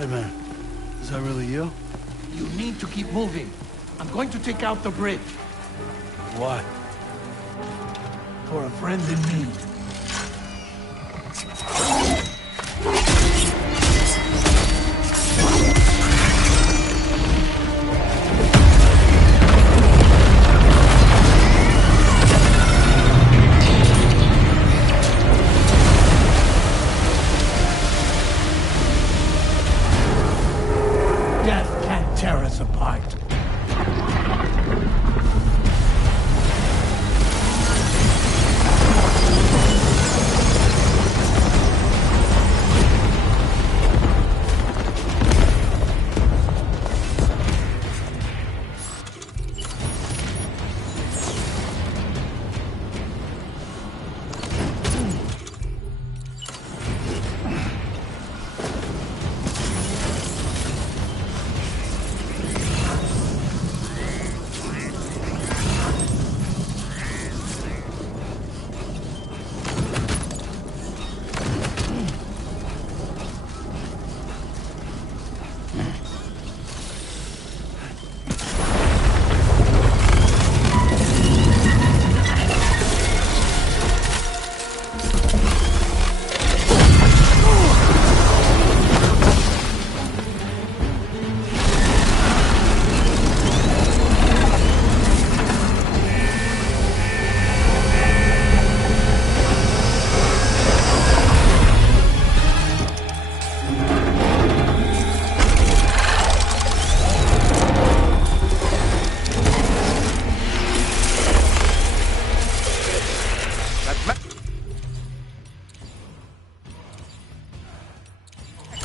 Dead man. Is that really you? You need to keep moving. I'm going to take out the bridge. Why? For a friend in need. Death can't tear us apart.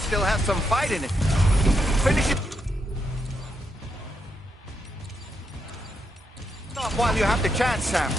Still has some fight in it. Finish it off while you have the chance, Sam.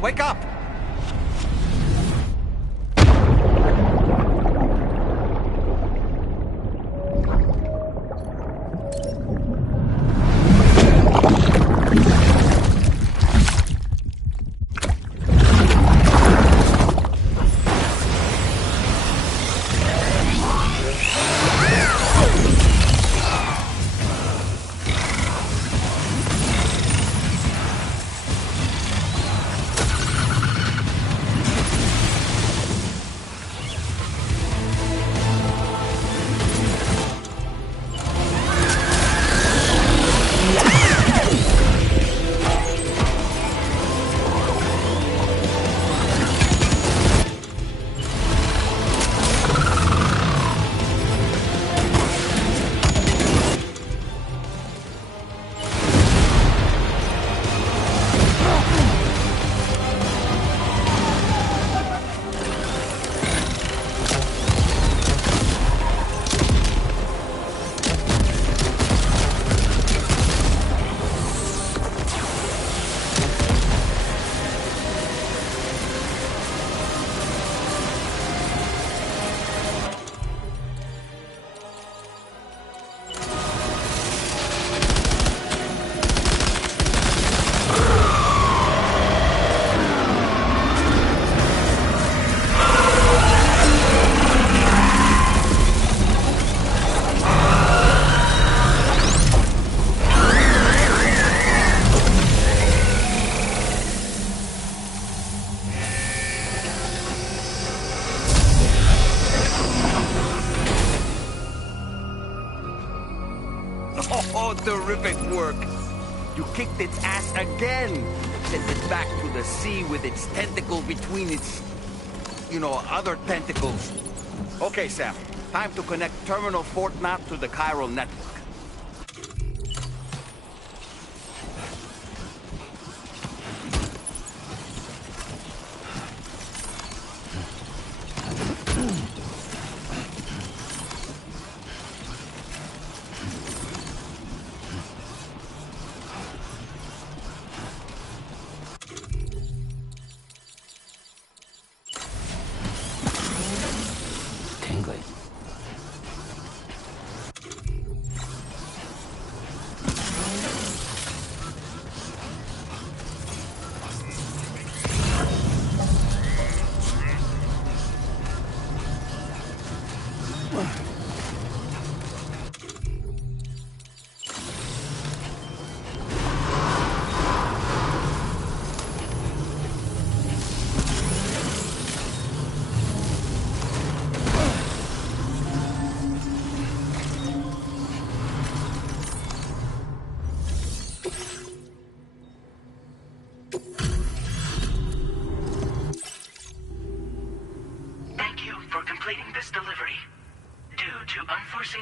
Wake up! Oh, terrific work! You kicked its ass again! Sent it back to the sea with its tentacle between its... other tentacles. Okay, Sam. Time to connect Terminal Fort Map to the chiral network.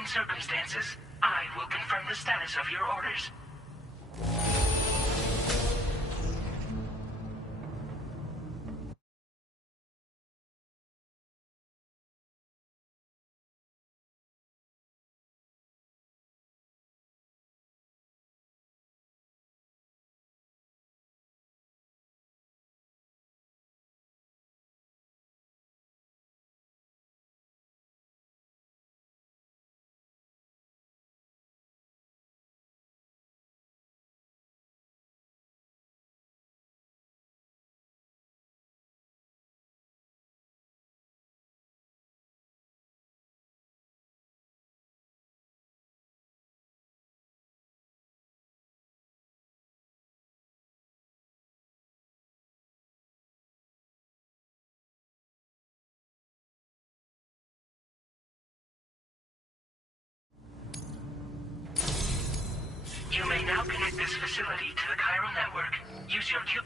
Circumstances, I will confirm the status of your orders. You may now connect this facility to the chiral network. Use your Q...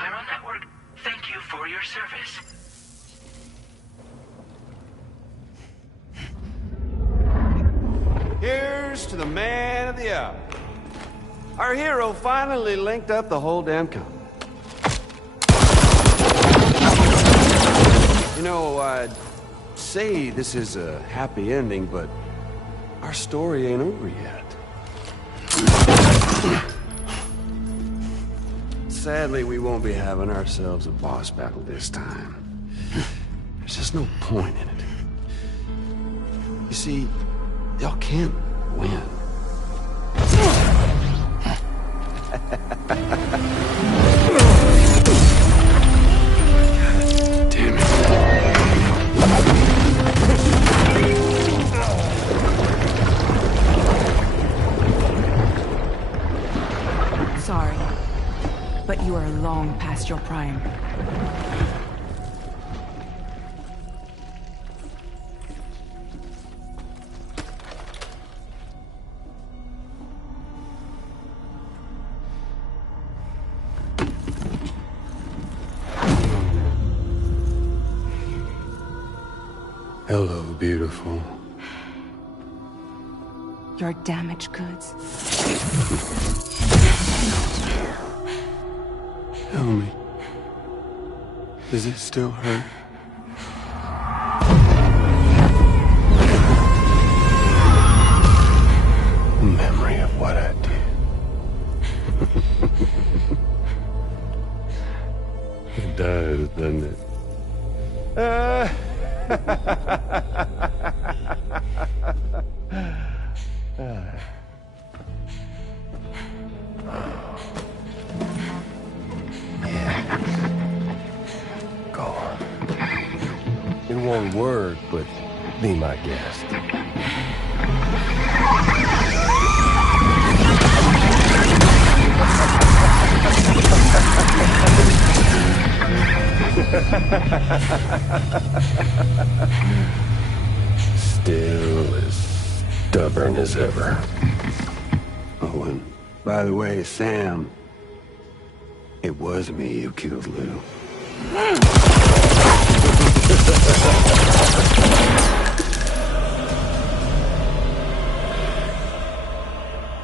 chiral network. Thank you for your service. Here's to the man of the hour. Our hero finally linked up the whole damn company. You know, I'd say this is a happy ending, but our story ain't over yet. Sadly, we won't be having ourselves a boss battle this time. There's just no point in it. You see, y'all can't win. Damn it. Sorry, but you are long past your prime. Hello, beautiful. Your damaged goods. Tell me, does it still hurt? Memory of what I did. It does, doesn't it? Go on. It won't work, but be my guest. Still as stubborn as ever. Oh, and by the way, Sam, it was me who killed Lou.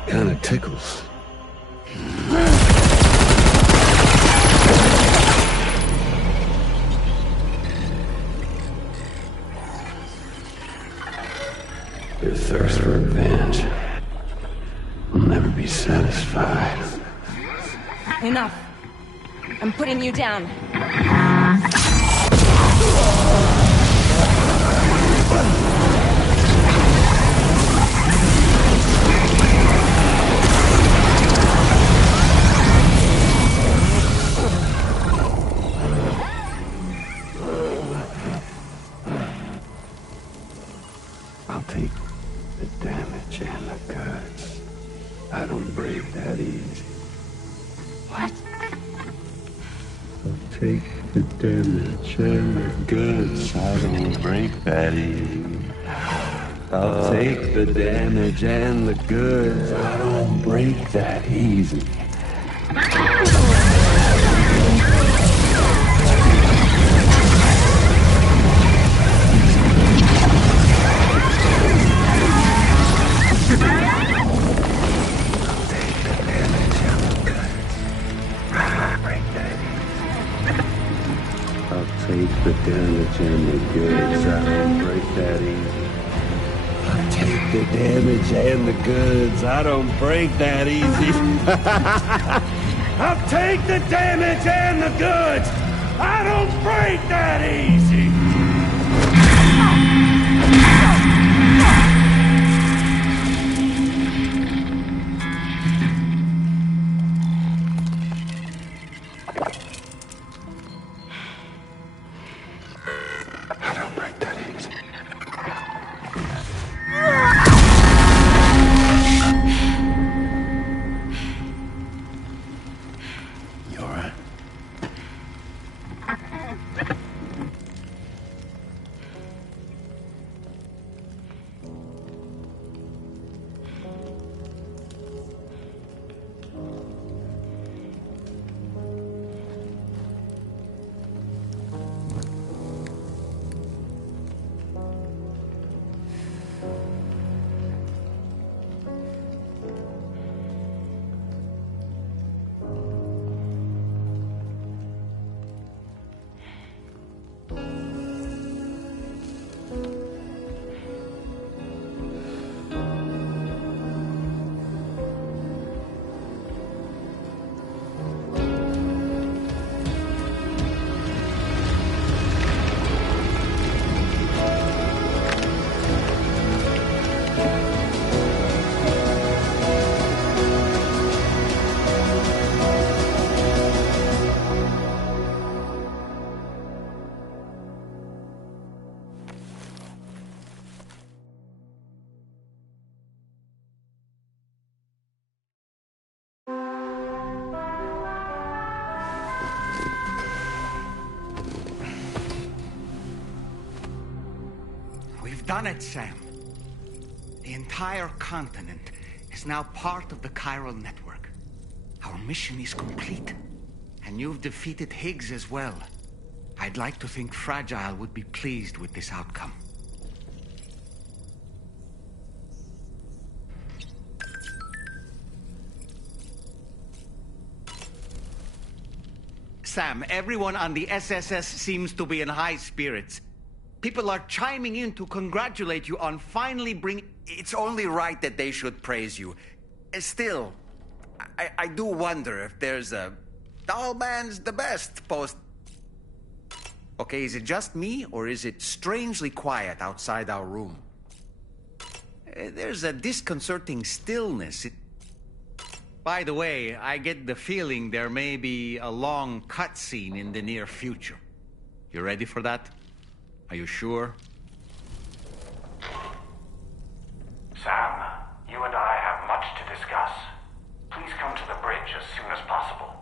Kinda tickles. Your thirst for revenge will never be satisfied. Enough. I'm putting you down. I'll take the damage and the goods. I don't break that easy. What? I'll take the damage and the goods. I don't break that easy. I'll take the damage and the goods. I don't break that easy. Take the damage and the goods. I don't break that easy. I'll take the damage and the goods. I don't break that easy. I'll take the damage and the goods. I don't break that easy. done it, Sam. The entire continent is now part of the chiral network. Our mission is complete. And you've defeated Higgs as well. I'd like to think Fragile would be pleased with this outcome. Sam, everyone on the SSS seems to be in high spirits. People are chiming in to congratulate you on finally bringing... It's only right that they should praise you. Still, I do wonder if there's a... All man's the best post... Okay, is it just me, or is it strangely quiet outside our room? There's a disconcerting stillness. By the way, I get the feeling there may be a long cutscene in the near future. You ready for that? Are you sure? Sam, you and I have much to discuss. Please come to the bridge as soon as possible.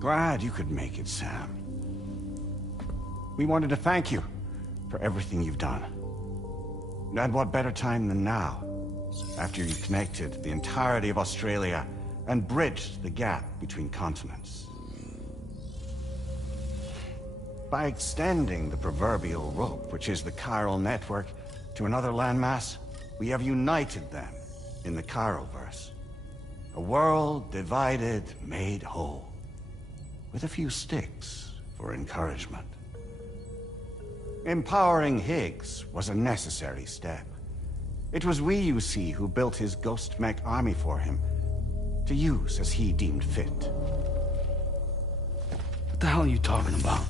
Glad you could make it, Sam. We wanted to thank you for everything you've done. And what better time than now, after you connected the entirety of Australia and bridged the gap between continents. By extending the proverbial rope, which is the chiral network, to another landmass, we have united them in the Chiralverse. A world divided, made whole. With a few sticks for encouragement. Empowering Higgs was a necessary step. It was we, you see, who built his ghost mech army for him, to use as he deemed fit. What the hell are you talking about?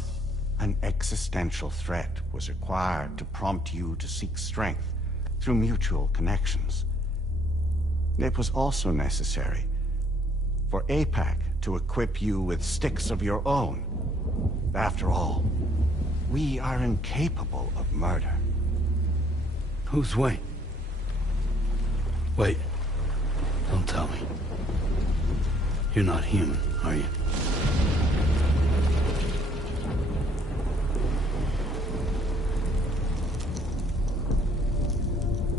An existential threat was required to prompt you to seek strength through mutual connections. It was also necessary for APAC to equip you with sticks of your own. After all, we are incapable of murder. Who's Wayne? Wait. Don't tell me. You're not human, are you?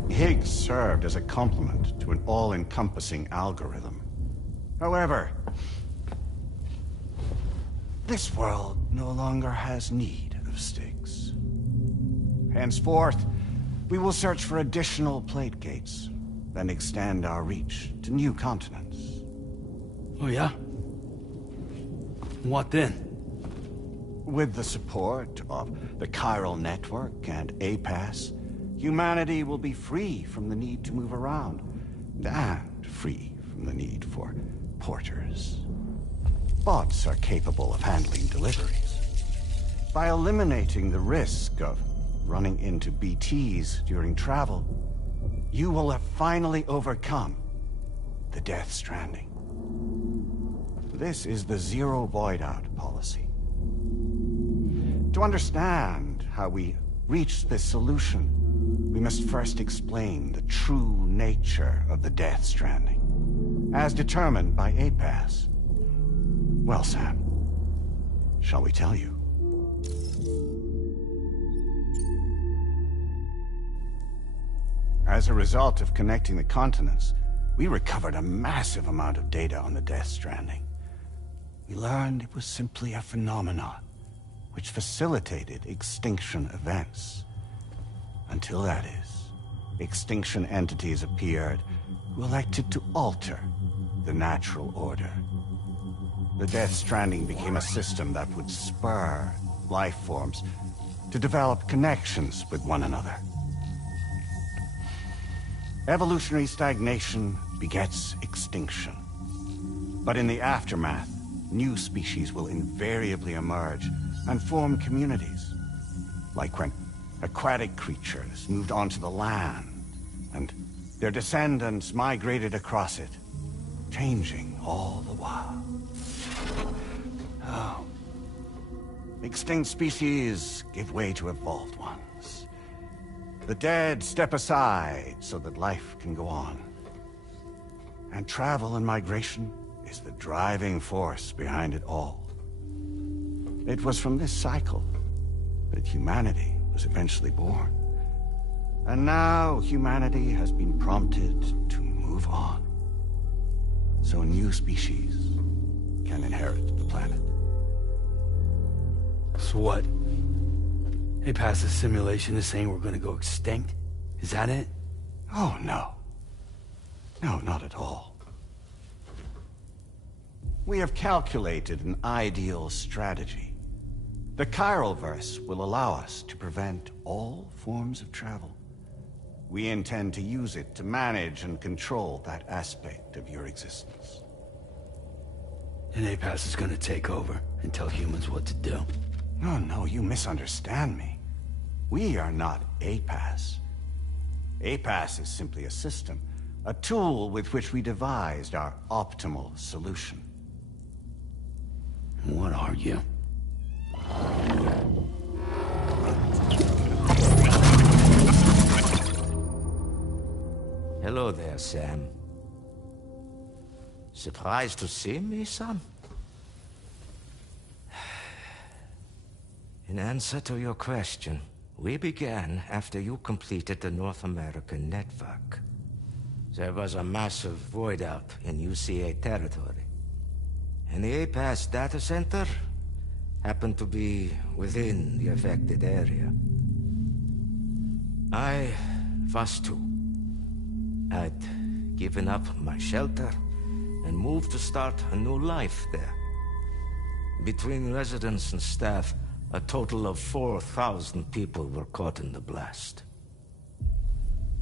Higgs served as a complement to an all-encompassing algorithm. However, this world no longer has need of sticks. Henceforth, we will search for additional plate gates, then extend our reach to new continents. Oh yeah? What then? With the support of the chiral network and APAS, humanity will be free from the need to move around, and free from the need for porters. Bots are capable of handling deliveries. By eliminating the risk of running into BTs during travel, you will have finally overcome the Death Stranding. This is the Zero Void Out policy. To understand how we reach this solution, we must first explain the true nature of the Death Stranding, as determined by APAS. Well, Sam, shall we tell you? As a result of connecting the continents, we recovered a massive amount of data on the Death Stranding. We learned it was simply a phenomenon which facilitated extinction events. Until that is, extinction entities appeared who elected to alter the natural order. The Death Stranding became a system that would spur life forms to develop connections with one another. Evolutionary stagnation begets extinction. But in the aftermath, new species will invariably emerge and form communities. Like when aquatic creatures moved onto the land, and their descendants migrated across it, changing all the while. Oh. Extinct species give way to evolved ones. The dead step aside so that life can go on. And travel and migration is the driving force behind it all. It was from this cycle that humanity was eventually born. And now humanity has been prompted to move on. So new species can inherit the planet. So what? They passed a simulation is saying we're gonna go extinct? Is that it? Oh, no. No, not at all. We have calculated an ideal strategy. The Chiralverse will allow us to prevent all forms of travel. We intend to use it to manage and control that aspect of your existence. And APAS is gonna take over and tell humans what to do. No, you misunderstand me. We are not APAS. APAS is simply a system, a tool with which we devised our optimal solution. What are you? Hello there, Sam. Surprised to see me, son? In answer to your question, we began after you completed the North American network. There was a massive void out in UCA territory, and the APAS data center happened to be within the affected area. I was too. I'd given up my shelter and moved to start a new life there. Between residents and staff, a total of 4,000 people were caught in the blast.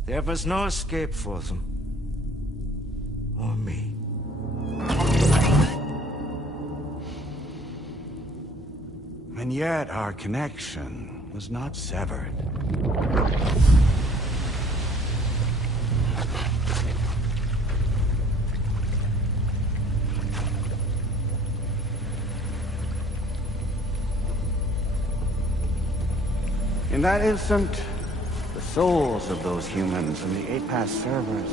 There was no escape for them. Or me. And yet our connection was not severed. In that instant, the souls of those humans in the APAS servers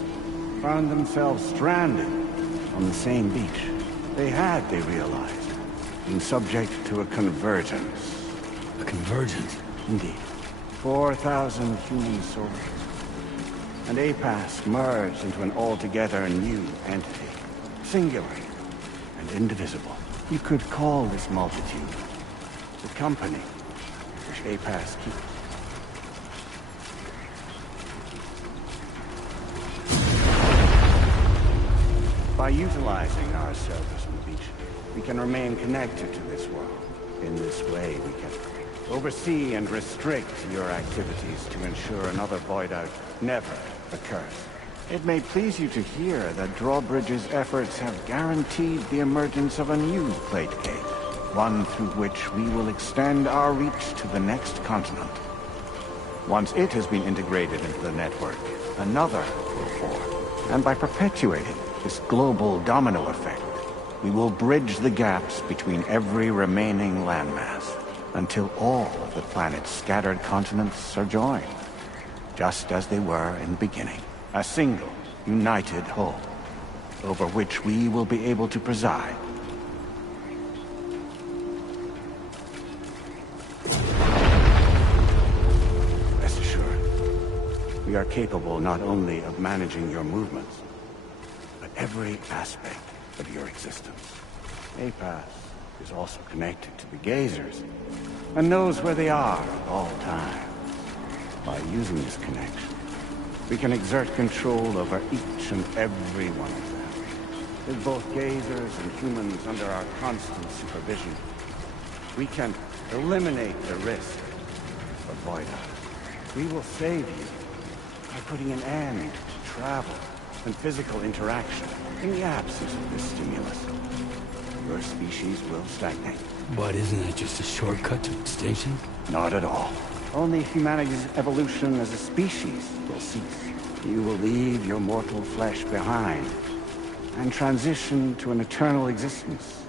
found themselves stranded on the same beach. They realized, been subject to a convergence. A convergence? Indeed. 4,000 human souls. And APAS merged into an altogether new entity. Singular and indivisible. You could call this multitude the company which APAS keeps. By utilizing our servers on the beach, we can remain connected to this world. In this way, we can oversee and restrict your activities to ensure another void out never occurs. It may please you to hear that Drawbridge's efforts have guaranteed the emergence of a new plate gate, one through which we will extend our reach to the next continent. Once it has been integrated into the network, another will form. And by perpetuating this global domino effect, we will bridge the gaps between every remaining landmass until all of the planet's scattered continents are joined, just as they were in the beginning. A single, united whole, over which we will be able to preside. Rest assured, we we are capable not only of managing your movements, but every aspect of your existence. APAS is also connected to the gazers, and knows where they are at all times. By using this connection, we can exert control over each and every one of them. With both gazers and humans under our constant supervision, we can eliminate the risk of void. We will save you by putting an end to travel and physical interaction in the absence of this stimulus. Your species will stagnate. But isn't that just a shortcut to extinction? Not at all. Only humanity's evolution as a species will cease. You will leave your mortal flesh behind and transition to an eternal existence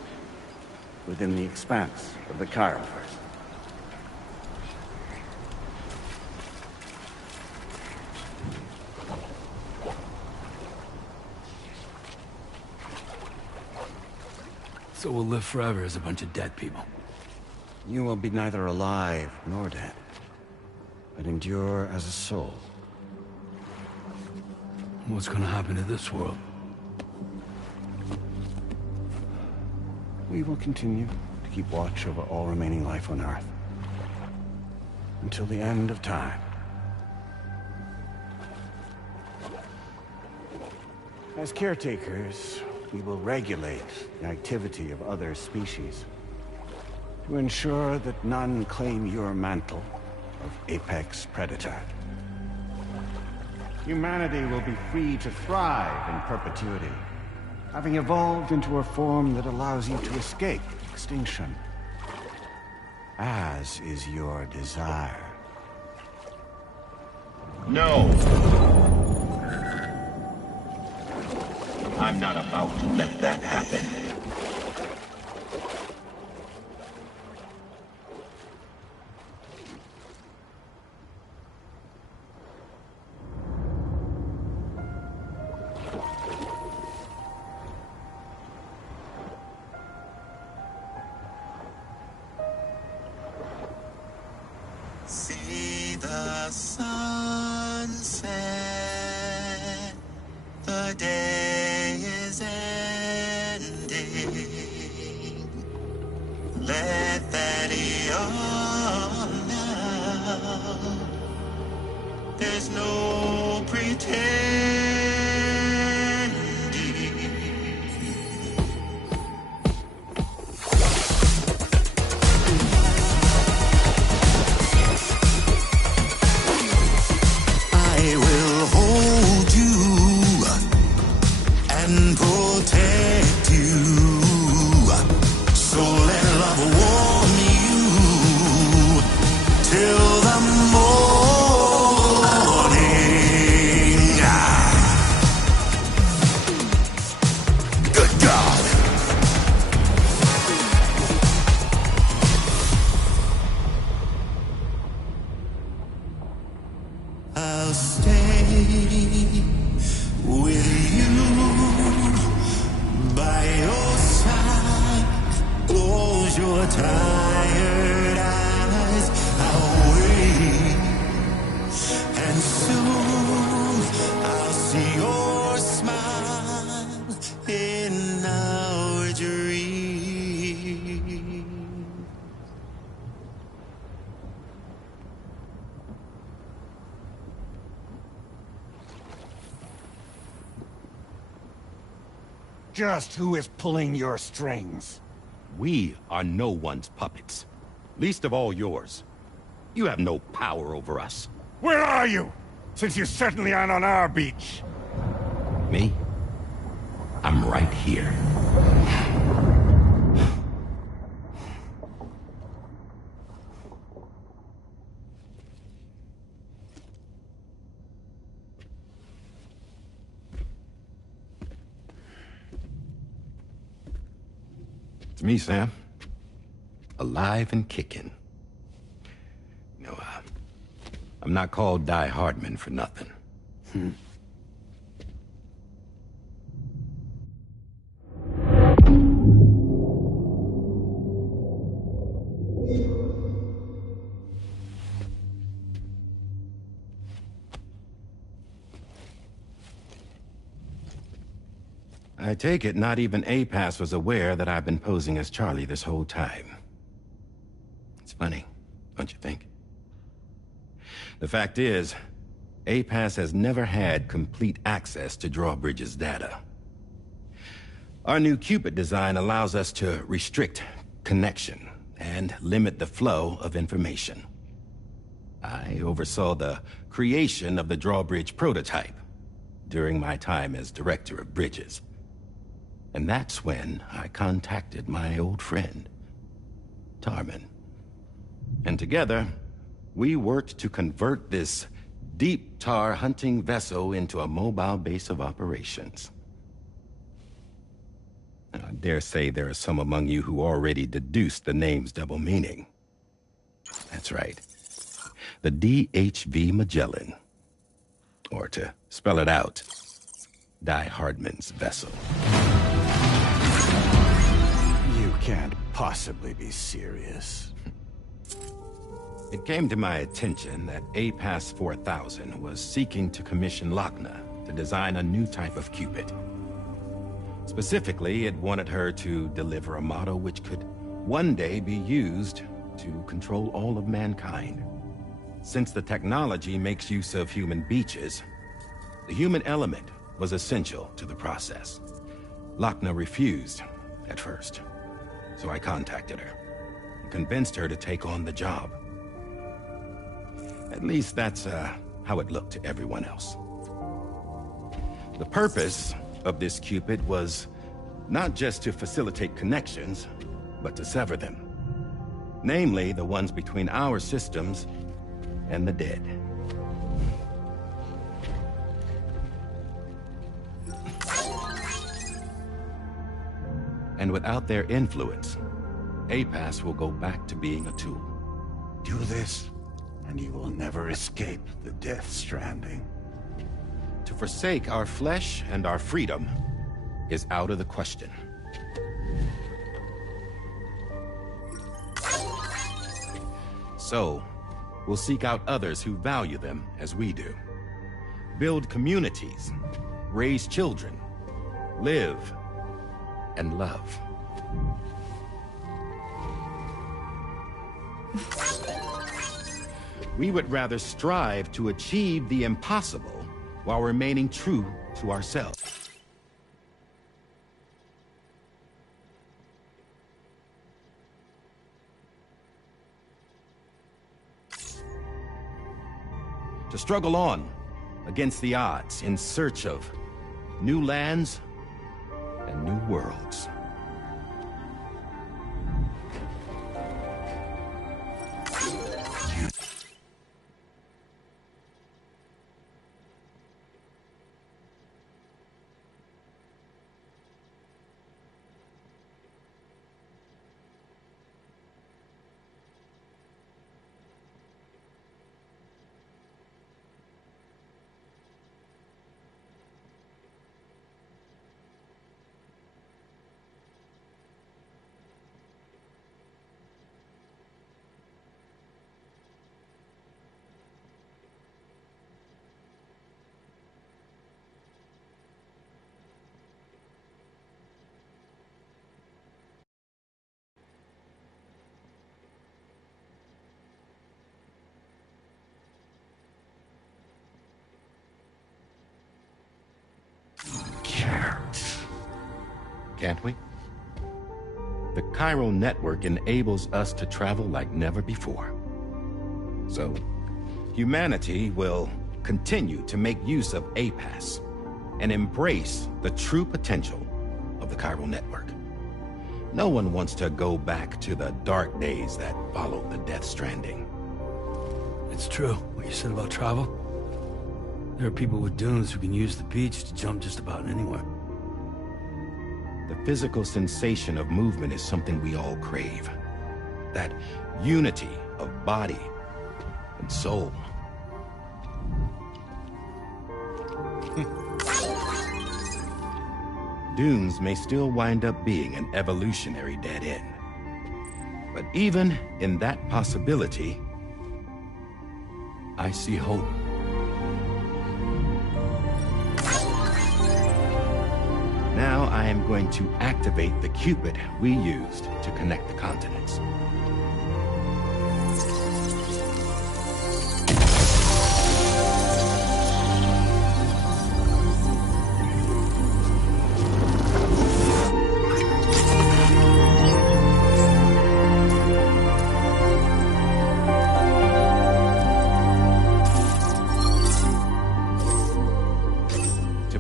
within the expanse of the Chiroverse. So we'll live forever as a bunch of dead people. You will be neither alive nor dead, but endure as a soul. What's gonna happen to this world? We will continue to keep watch over all remaining life on Earth until the end of time. As caretakers, we will regulate the activity of other species to ensure that none claim your mantle of apex predator. Humanity will be free to thrive in perpetuity, having evolved into a form that allows you to escape extinction, as is your desire. No! I'm not about to let that happen. See the sunset, the day is ending. Let that yawn now. There's no pretending. I will hold you and protect you. So let love warm you till the morning. Good God. I'll stay with you by your side. Close your tired eyes. I'll wait, and soon I'll see your smile in our dream. Just who is pulling your strings? We are no one's puppets. Least of all yours. You have no power over us. Where are you? Since you certainly aren't on our beach. Me? I'm right here. It's me, Sam. Alive and kicking. You know, I'm not called Die Hardman for nothing. take it not even APAS was aware that I've been posing as Charlie this whole time. It's funny, don't you think? The fact is, APAS has never had complete access to Drawbridge's data. Our new Cupid design allows us to restrict connection and limit the flow of information. I oversaw the creation of the Drawbridge prototype during my time as Director of Bridges. And that's when I contacted my old friend, Tarman. And together, we worked to convert this deep tar hunting vessel into a mobile base of operations. And I dare say there are some among you who already deduced the name's double meaning. That's right. The DHV Magellan. Or to spell it out, Die Hardman's vessel. You can't possibly be serious. It came to my attention that APAS 4000 was seeking to commission Lochna to design a new type of Cupid. Specifically, it wanted her to deliver a model which could one day be used to control all of mankind. Since the technology makes use of human beaches, the human element was essential to the process. Lochna refused at first, so I contacted her and convinced her to take on the job. At least that's how it looked to everyone else. The purpose of this Cupid was not just to facilitate connections, but to sever them. Namely, the ones between our systems and the dead. And without their influence, APAS will go back to being a tool. Do this, and you will never escape the death stranding. To forsake our flesh and our freedom is out of the question. So, we'll seek out others who value them as we do. Build communities, raise children, live, and love. We would rather strive to achieve the impossible while remaining true to ourselves. To struggle on against the odds in search of new lands and new worlds. Can't we? The chiral network enables us to travel like never before. So, humanity will continue to make use of APAS and embrace the true potential of the chiral network. No one wants to go back to the dark days that followed the death stranding. It's true, what you said about travel. There are people with dunes who can use the beach to jump just about anywhere. The physical sensation of movement is something we all crave. That unity of body and soul. Dunes may still wind up being an evolutionary dead end. But even in that possibility, I see hope. Now I am going to activate the Cupid we used to connect the continents.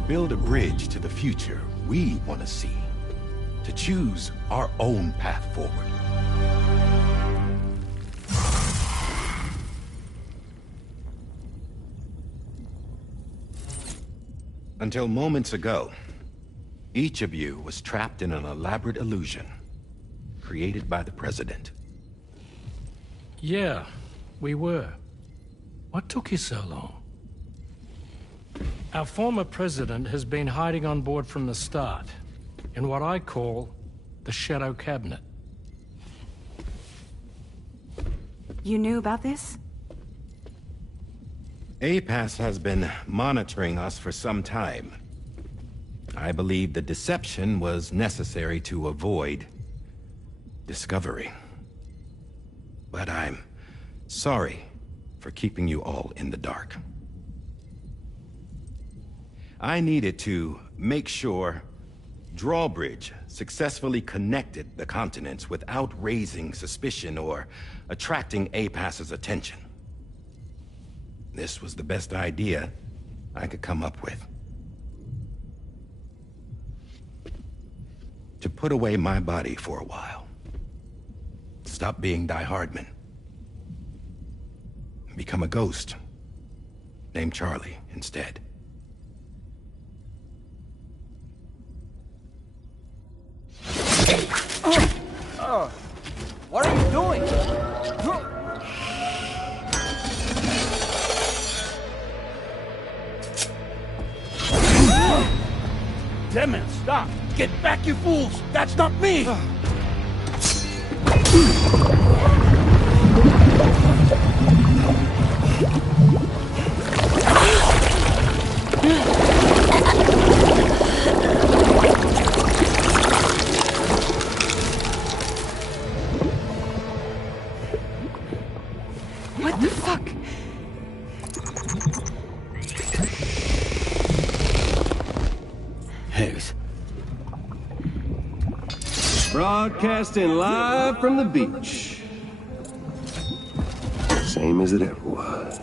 Build a bridge to the future we want to see, to choose our own path forward. Until moments ago, each of you was trapped in an elaborate illusion created by the President. Yeah, we were. What took you so long? Our former president has been hiding on board from the start, in what I call the Shadow Cabinet. You knew about this? APAS has been monitoring us for some time. I believe the deception was necessary to avoid discovery. But I'm sorry for keeping you all in the dark. I needed to make sure Drawbridge successfully connected the continents without raising suspicion or attracting APAS's attention. This was the best idea I could come up with. To put away my body for a while. Stop being Die Hardman. Become a ghost. Named Charlie instead. What are you doing? Damn it, stop! Get back, you fools! That's not me! What the fuck? Higgs. Broadcasting live from the beach. Same as it ever was.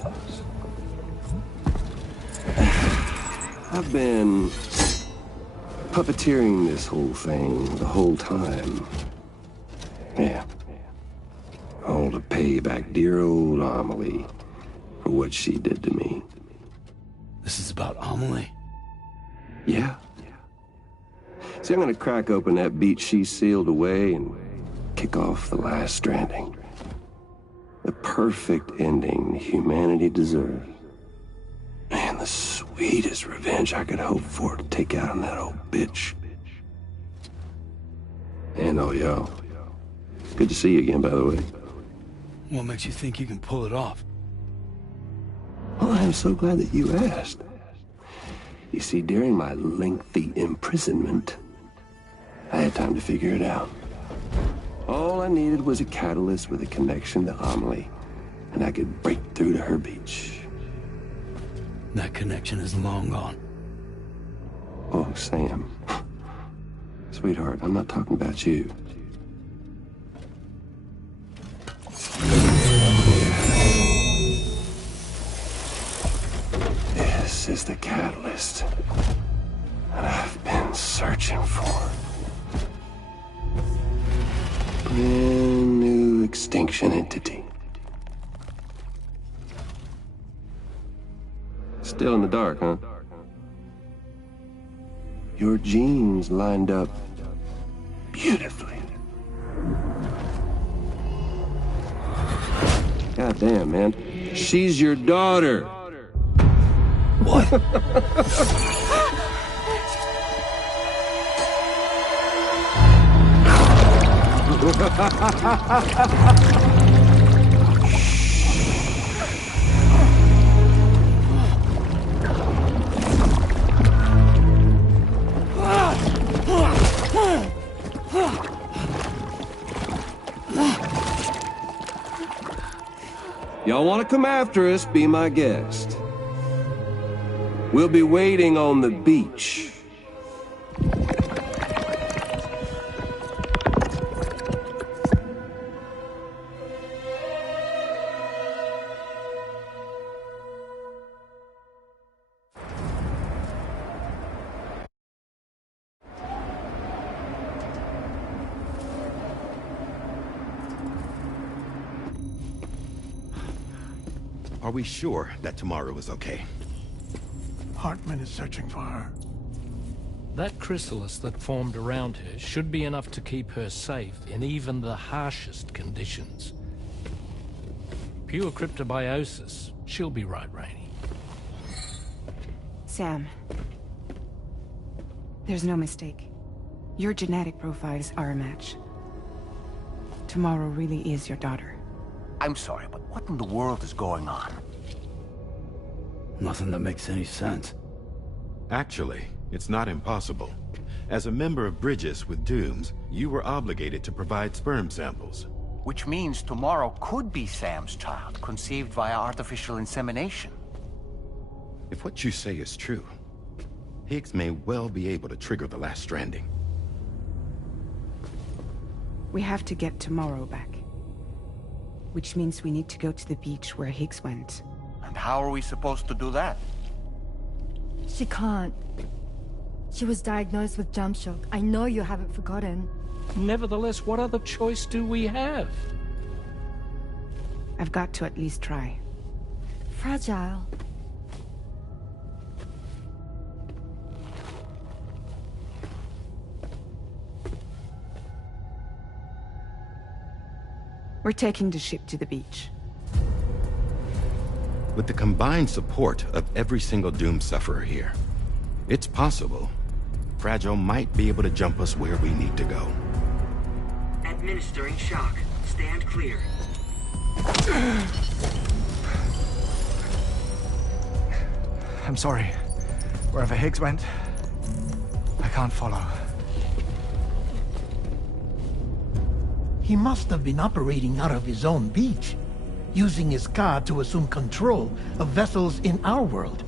I've been puppeteering this whole thing the whole time. Yeah. All to pay back dear old Amelie for what she did to me. This is about Amelie? Yeah. See, I'm gonna crack open that beach she sealed away and kick off the last Stranding. The perfect ending humanity deserves. Man, the sweetest revenge I could hope for to take out on that old bitch. And all y'all. Good to see you again, by the way. What makes you think you can pull it off? Well, I'm so glad that you asked. You see, during my lengthy imprisonment, I had time to figure it out. All I needed was a catalyst with a connection to Amelie, and I could break through to her beach. That connection is long gone. Oh, Sam. Sweetheart, I'm not talking about you. This is the catalyst that I've been searching for. Brand new extinction entity. Still in the dark, huh? Your genes lined up beautifully. God damn, man. She's your daughter. What? Y'all want to come after us, be my guest. We'll be waiting on the beach. Are we sure that tomorrow is okay? Hartman is searching for her. That chrysalis that formed around her should be enough to keep her safe in even the harshest conditions. Pure cryptobiosis. She'll be right, Rainey. Sam. There's no mistake. Your genetic profiles are a match. Tomorrow really is your daughter. I'm sorry, but what in the world is going on? Nothing that makes any sense. Actually, it's not impossible. As a member of Bridges with Dooms, you were obligated to provide sperm samples. Which means tomorrow could be Sam's child, conceived via artificial insemination. If what you say is true, Higgs may well be able to trigger the last Stranding. We have to get tomorrow back. Which means we need to go to the beach where Higgs went. And how are we supposed to do that? She can't. She was diagnosed with jump shock. I know you haven't forgotten. Nevertheless, what other choice do we have? I've got to at least try. Fragile. We're taking the ship to the beach. With the combined support of every single Doom sufferer here, it's possible Fragile might be able to jump us where we need to go. Administering shock. Stand clear. I'm sorry. Wherever Higgs went, I can't follow. He must have been operating out of his own beach, using his car to assume control of vessels in our world,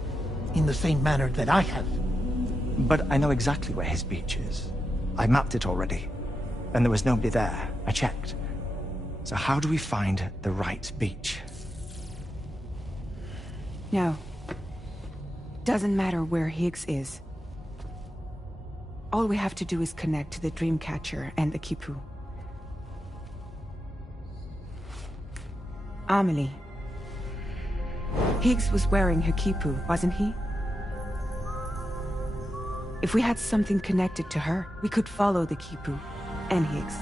in the same manner that I have. But I know exactly where his beach is. I mapped it already, and there was nobody there. I checked. So how do we find the right beach? No. Doesn't matter where Higgs is. All we have to do is connect to the Dreamcatcher and the Kipu. Amelie. Higgs was wearing her Kipu, wasn't he? If we had something connected to her, we could follow the Kipu and Higgs.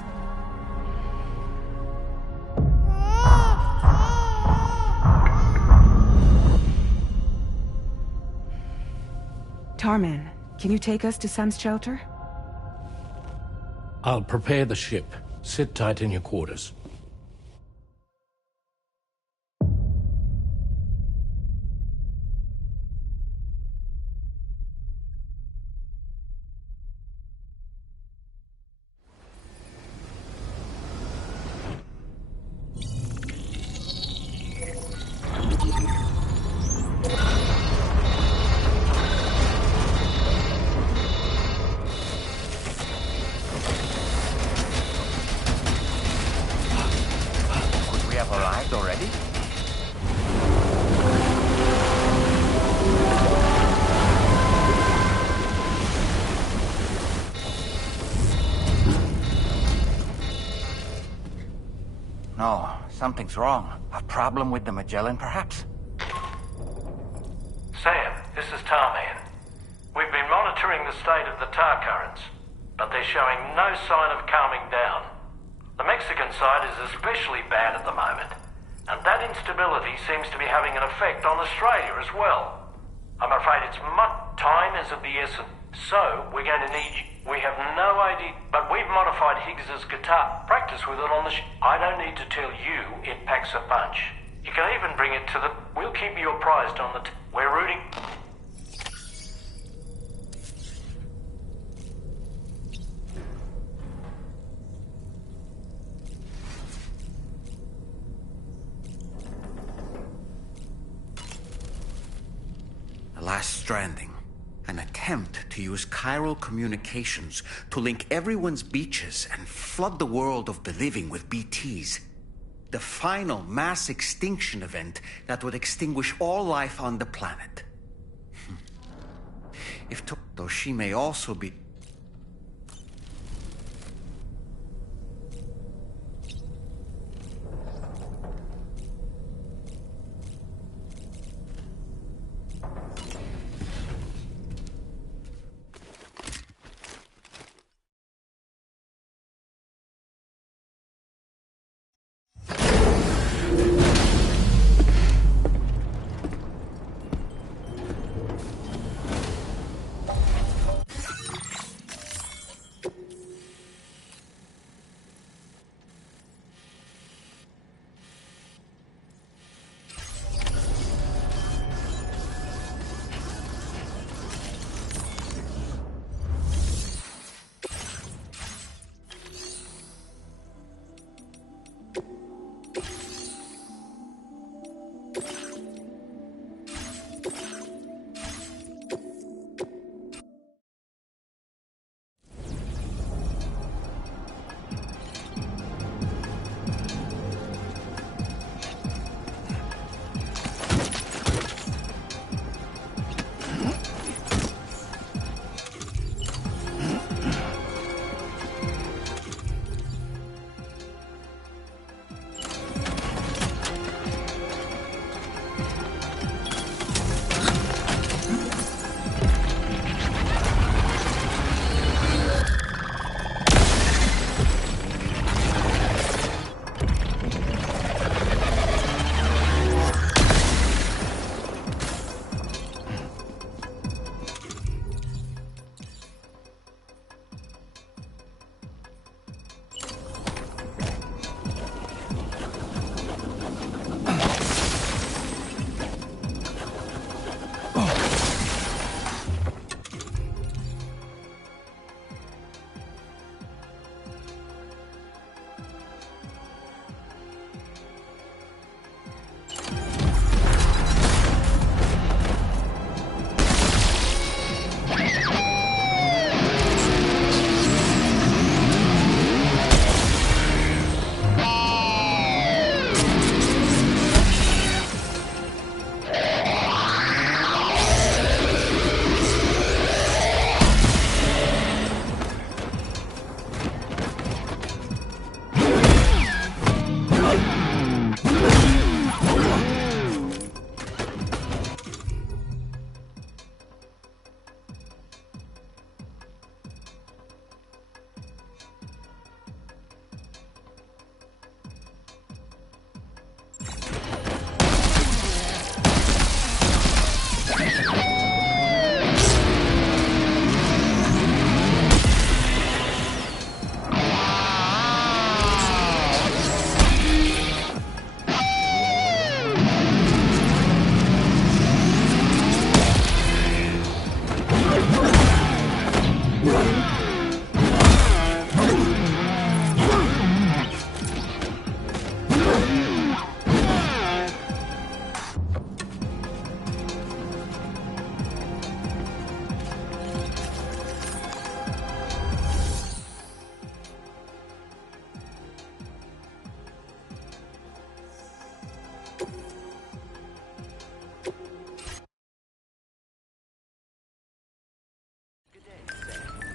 Tarman, can you take us to Sam's shelter? I'll prepare the ship. Sit tight in your quarters. Arrived already? No, something's wrong. A problem with the Magellan, perhaps? Sam, this is Tarman. We've been monitoring the state of the tar currents, but they're showing no sign of calming down. The Mexican side is especially bad at the moment, and that instability seems to be having an effect on Australia as well. I'm afraid it's much time is of the essence, so we're going to need you. We have no idea, but we've modified Higgs's guitar. Practice with it on the I don't need to tell you it packs a punch. You can even bring it to the... We'll keep you apprised on the... We're rooting... Stranding. An attempt to use chiral communications to link everyone's beaches and flood the world of the living with BTs. The final mass extinction event that would extinguish all life on the planet. Though she may also be...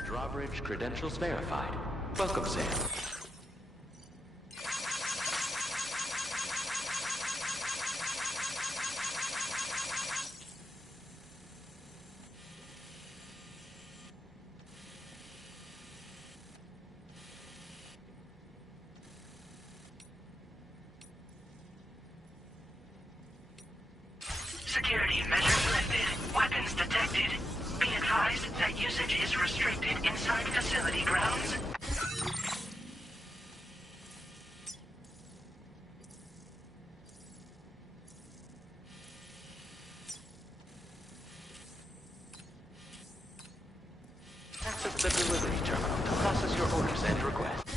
Drawbridge credentials verified. Welcome, Sam. Security measures lifted. Weapons detected. Be advised that usage is restricted inside facility grounds. Access the delivery terminal to process your orders and requests.